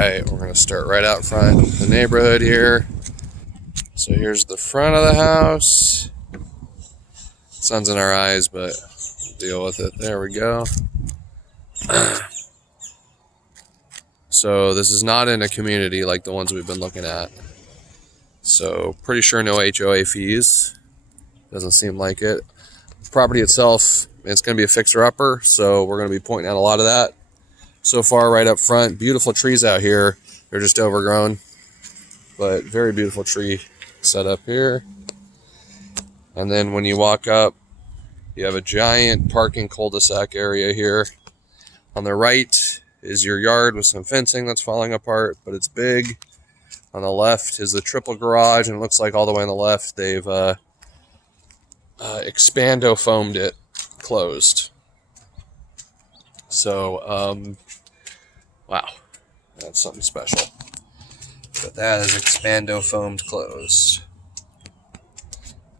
right, we're going to start right out front of the neighborhood here. So here's the front of the house. Sun's in our eyes, but we'll deal with it. There we go. So this is not in a community like the ones we've been looking at. So pretty sure no HOA fees. Doesn't seem like it. The property itself, it's going to be a fixer-upper, so we're going to be pointing out a lot of that. So far, right up front, beautiful trees out here. They're just overgrown, but very beautiful tree set up here. And then when you walk up, you have a giant parking cul-de-sac area here. On the right is your yard with some fencing that's falling apart, but it's big. On the left is the triple garage, and it looks like all the way on the left they've expando foamed it closed. So, wow, that's something special. But that is expando foamed closed.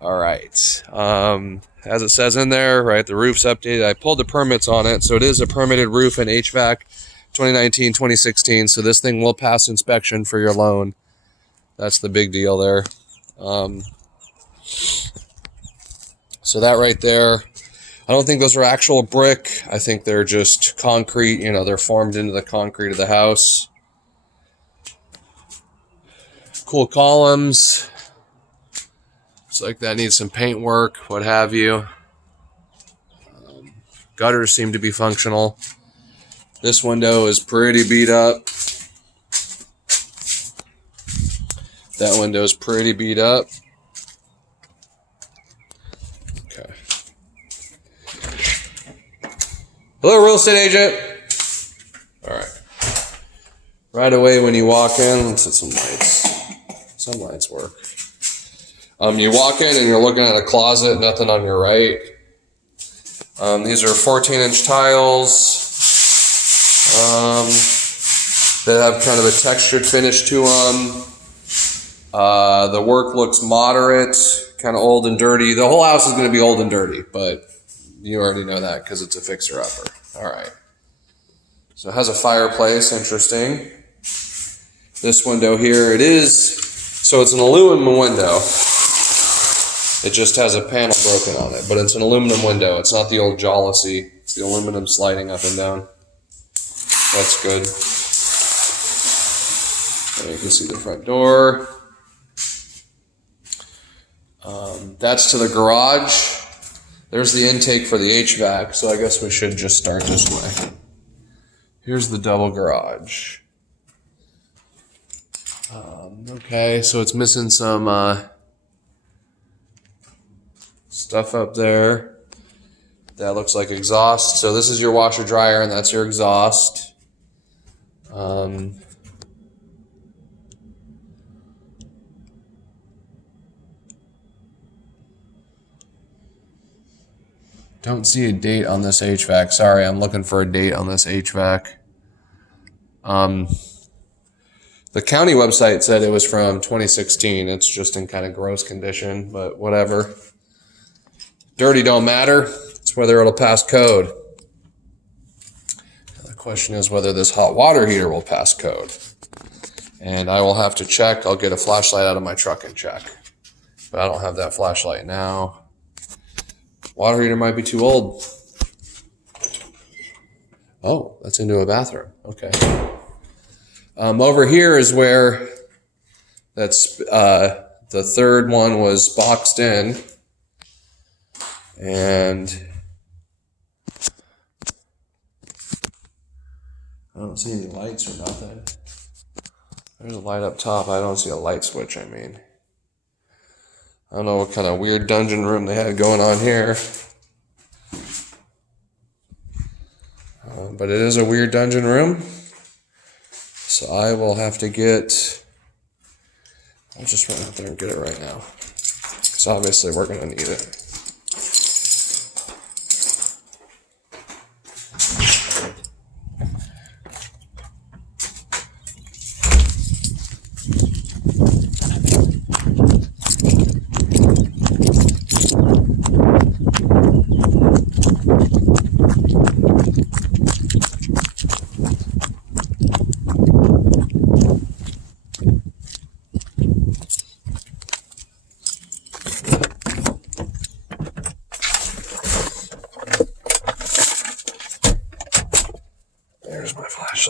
All right. As it says in there, right, the roof's updated. I pulled the permits on it, so it is a permitted roof and HVAC 2019, 2016. So this thing will pass inspection for your loan. That's the big deal there. So that right there, I don't think those are actual brick. I think they're just concrete. You know, they're formed into the concrete of the house. Cool columns. Looks like that needs some paint work, what have you. Gutters seem to be functional. This window is pretty beat up. That window is pretty beat up. Okay. Hello, real estate agent. All right. Right away when you walk in, let's hit some lights. Some lights work. You walk in and you're looking at a closet, nothing on your right. These are 14-inch tiles that have kind of a textured finish to them. The work looks moderate, kind of old and dirty. The whole house is going to be old and dirty, but you already know that because it's a fixer-upper. All right. So it has a fireplace, interesting. This window here, it is, so it's an aluminum window. It just has a panel broken on it, but it's an aluminum window. It's not the old Jollity. It's the aluminum sliding up and down. That's good. And you can see the front door. That's to the garage. There's the intake for the HVAC, so I guess we should just start this way. Here's the double garage. Okay, so it's missing some stuff up there. That looks like exhaust. So this is your washer dryer and that's your exhaust. Don't see a date on this HVAC. Sorry, I'm looking for a date on this HVAC. The county website said it was from 2016. It's just in kind of gross condition, but whatever. Dirty don't matter. It's whether it'll pass code. The question is whether this hot water heater will pass code. And I will have to check. I'll get a flashlight out of my truck and check. But I don't have that flashlight now. Water heater might be too old. Oh, that's into a bathroom. Okay. Over here is where that's the third one was boxed in. And I don't see any lights or nothing. There's a light up top. I don't see a light switch, I mean. I don't know what kind of weird dungeon room they had going on here. But it is a weird dungeon room. So I will have to get... I'll just run out there and get it right now. Because obviously we're going to need it.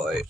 flashlight.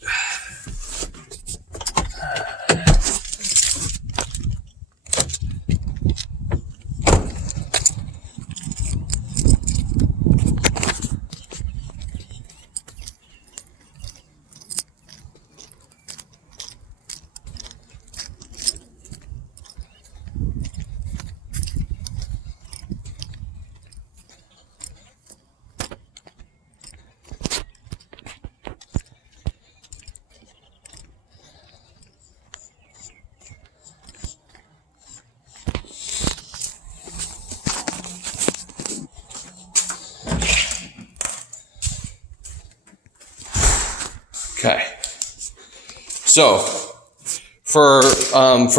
Okay, so for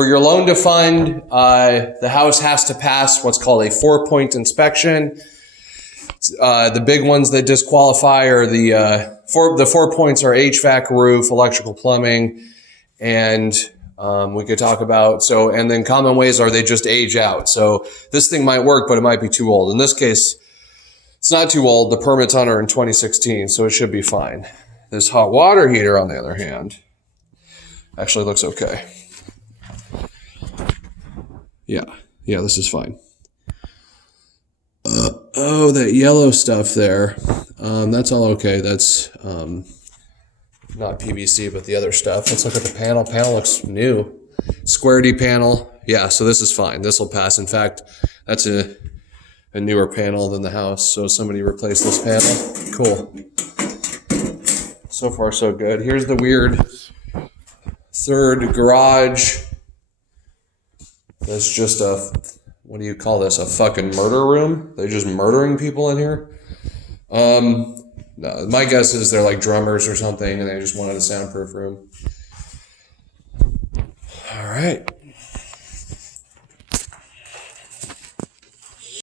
your loan to fund, the house has to pass what's called a 4-point inspection. The big ones that disqualify are the 4 points are HVAC, roof, electrical, plumbing, and we could talk about and then common ways are they just age out. So this thing might work, but it might be too old. In this case, it's not too old. The permit's on her in 2016, so it should be fine. This hot water heater, on the other hand, actually looks okay. Yeah, this is fine. Oh, that yellow stuff there. That's all okay. That's not PVC, but the other stuff. Let's look at the panel. Panel looks new. Square D panel. Yeah, so this is fine. This will pass. In fact, that's a newer panel than the house. So somebody replaced this panel. Cool. So far, so good. Here's the weird third garage. That's just what do you call this? A fucking murder room? They're just murdering people in here? No, my guess is they're like drummers or something and they just wanted a soundproof room. All right.